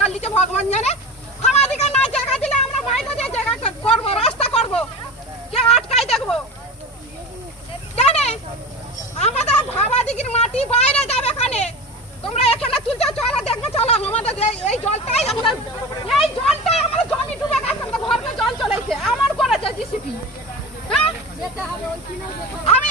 সরকার লিখে ভগবান জানে। আমাদেরকে না জায়গা দিলে আমরা বাইরে যে জায়গা করবো, রাস্তা করবো, কে আটকাই দেখবো কেন? আমাদের ভাবাদিগির মাটি বাইরে যাবে কানে, তোমরা এখানে তুলতে চলো, দেখবে চলো। আমাদের এই জলটাই আমাদের জমি ডুবে গেছে, ঘরকে জল চলেছে, আমার করেছে জিসিপি। হ্যাঁ, আমি